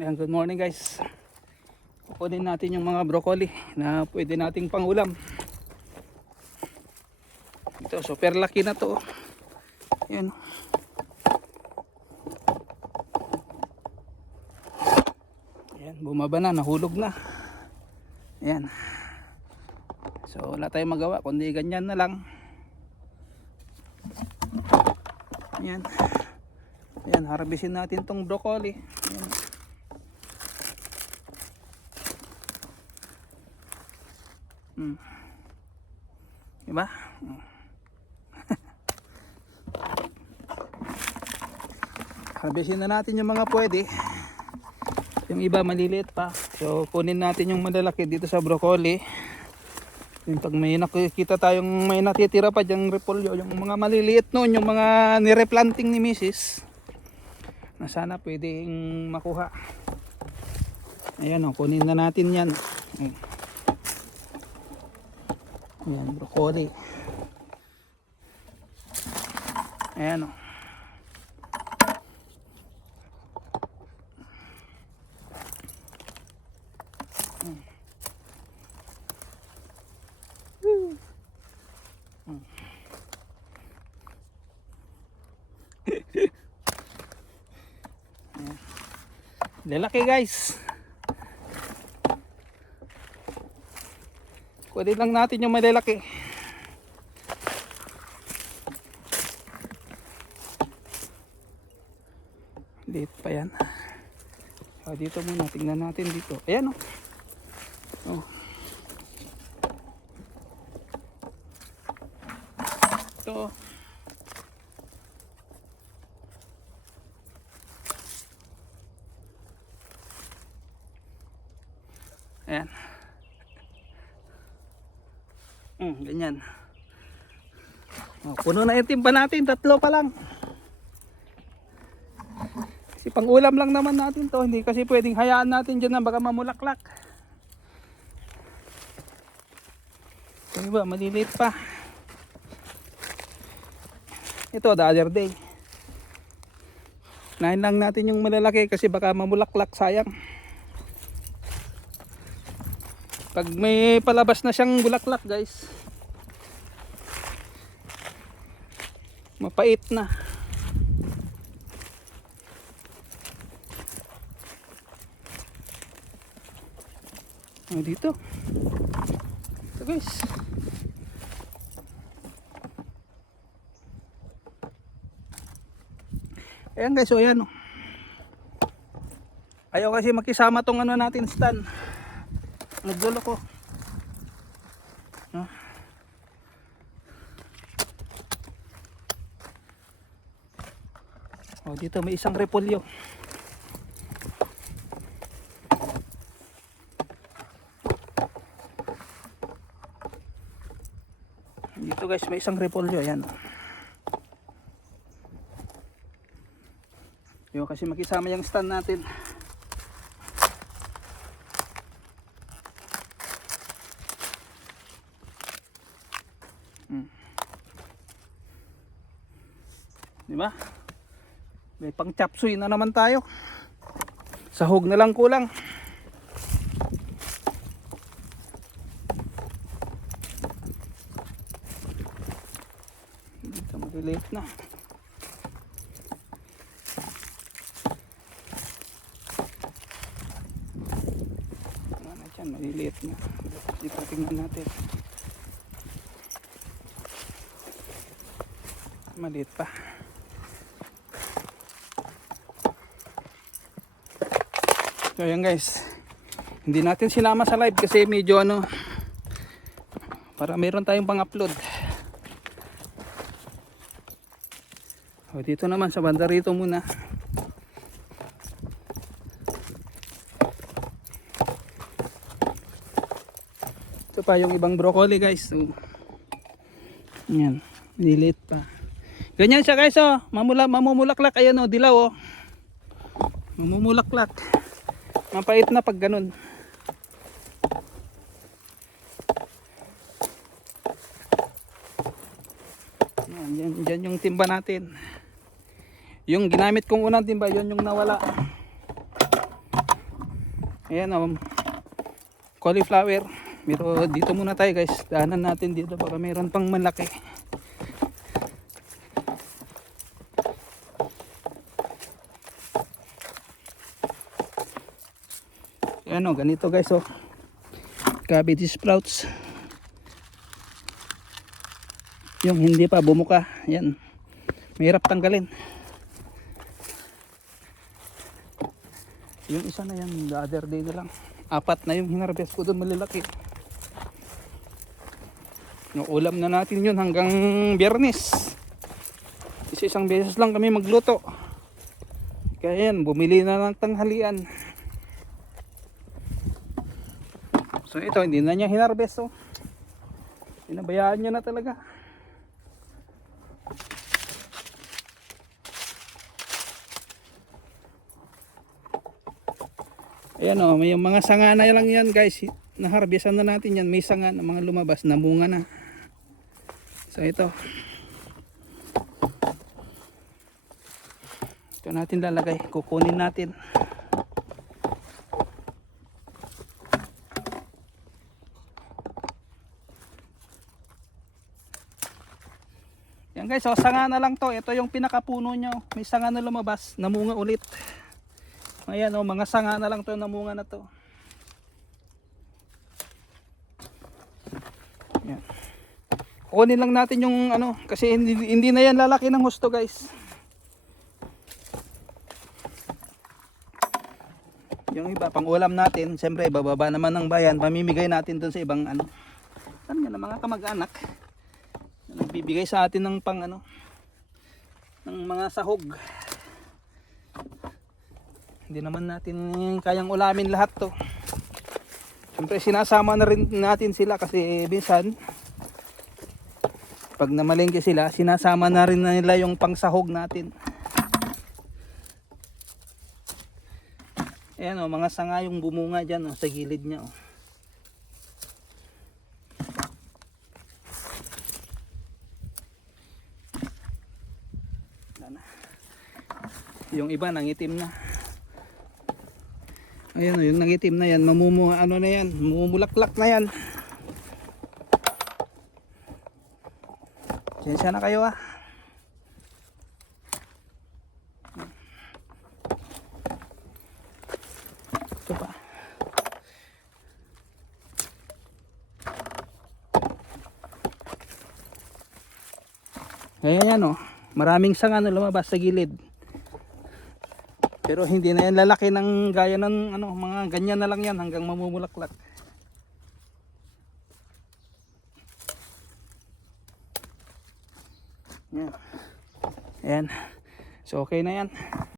Ayan, good morning guys. Kukunin natin yung mga broccoli na pwede nating pangulam. Ito, super laki na to. Ayan. Ayan, bumaba na, nahulog na. Ayan. So wala tayong magawa kundi ganyan na lang. Ayan. Ayan, harbisin natin tong broccoli. Ayan. Diba? Harbisin na natin yung mga pwede. Yung iba maliliit pa. So kunin natin yung malalaki dito sa broccoli. Yung pag may nakikita tayong may natitira pa dyang repolyo, yung mga maliliit noon, yung mga nireplanting ni Mrs. na sana pwedeng makuha. Ayan o, kunin na natin yan. Ayan, broccoli. Ayan o. Lalaki guys. Kunin lang natin yung malalaki. Liit pa yan. So, dito muna, tingnan natin dito. Ayan o. Oh. Ito. Ayan. Ganyan. Oh, puno na yung timba natin, 3 pa lang. Kasi pang ulam lang naman natin to, hindi kasi pwedeng hayaan natin dyan na baka mamulaklak. Yung iba, maliliit pa. Ito, the other day. Nahin lang natin yung malalaki kasi baka mamulaklak, sayang. Pag may palabas na siyang bulaklak guys, mapait na. Dito. Ito guys. Ayan guys, so ayan o. Ayaw kasi makisama tong ano natin stand. Nagdulo ko. Oh, dito may isang repolyo. Dito guys may isang repolyo, ayan. Ayaw kasi makisama yung stand natin. Diba? May pang chapsuy na naman tayo. Sahog na lang kulang. Dito maliliit na. Ano dyan, maliliit na. Dito tingnan natin. Maliit pa. So ayan guys, hindi natin sinama sa live kasi medyo ano, para meron tayong pang upload. O, dito naman sa banda rito muna. Ito pa yung ibang broccoli guys. So, yan, niliit pa. Ganyan siya guys oh, mamumulaklak, ayan oh, dilaw oh. Mamumulaklak. Mapait na pag ganun. Yan yung timba natin. Yung ginamit kong unang timba, yun yung nawala. Ayan cauliflower. Pero dito muna tayo guys. Daanan natin dito baka mayroon pang malaki. Ayan ganito guys cabbage sprouts. Yung hindi pa bumuka. Ayan. Mahirap tanggalin. Yung isa na yan, the other day na lang. 4 na yung hinarvest ko doon malalaki. No, ulam na natin yun hanggang Biyernes. Isang beses lang kami magluto. Kaya yan, bumili na ng tanghalian. So ito, hindi na niya hinarvest Pinabayaan niya na talaga. Ayan may mga sanga na lang yan guys. Naharvestan na natin yan. May sanga na mga lumabas. Namunga na. So ito. Ito natin lalagay. Kukunin natin. Yan guys. Sanga na lang to. Ito yung pinakapuno nyo. May sanga na lumabas. Namunga ulit. Ayan mga sanga na lang to, namunga na to. Ayan. Kunin lang natin yung kasi hindi na yan lalaki ng husto guys. Yung iba pang ulam natin, siyempre bababa naman ng bayan, pamimigay natin dun sa ibang mga kamag-anak. Nagbibigay sa atin ng pang ng mga sahog. Hindi naman natin kayang ulamin lahat to. Siyempre sinasama na rin natin sila kasi minsan pag namalengke sila, sinasama na rin nila yung pangsahog natin. Ayan mga sanga yung bumunga dyan sa gilid nya. Yung iba nangitim na. Ayan yung nangitim na yan, na yan, mamumulaklak na yan. Sensya na kayo Ito pa. Ayan yan maraming sanga na lumabas sa gilid. Pero hindi na yan lalaki ng gaya ng mga ganyan na lang yan hanggang mamumulaklak. Yan. Ayan. So okay na yan.